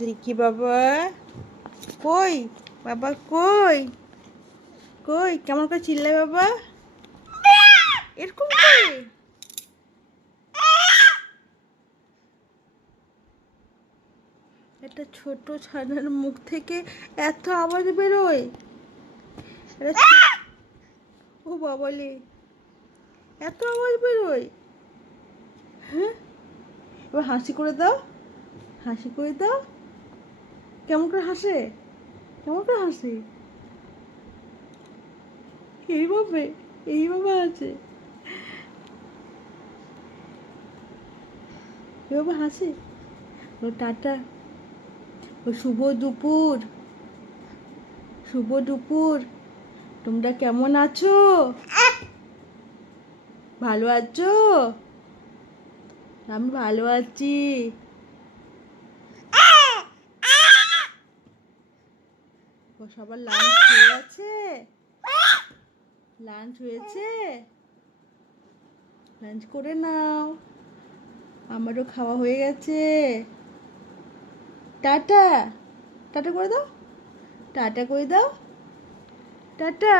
দেখি বাবা কই, বাবা কই, কই কেমন করে চিল্লায় বাবা এরকম করে? একটা ছোট ছানার মুখ থেকে এত আওয়াজ বেরোয়? ও বাবালে, এত আওয়াজ বেরোয়? হ্যাঁ, এবার হাসি করে দাও, হাসি করে দাও। কেমন করে হাসে, কেমন করে হাসে? এইভাবে, এইভাবে আছে, এভাবে হাসে। ও টাটা, ও শুভ দুপুর, শুভ দুপুর। তোমরা কেমন আছো? ভালো আছো? আমি ভালো আছি। ও সবার লাঞ্চ হয়ে আছে? লাঞ্চ হয়েছে? লাঞ্চ করে নাও, আমারও খাওয়া হয়ে গেছে। টাটা, টাটা করে দাও, টাটা করে দাও, টাটা।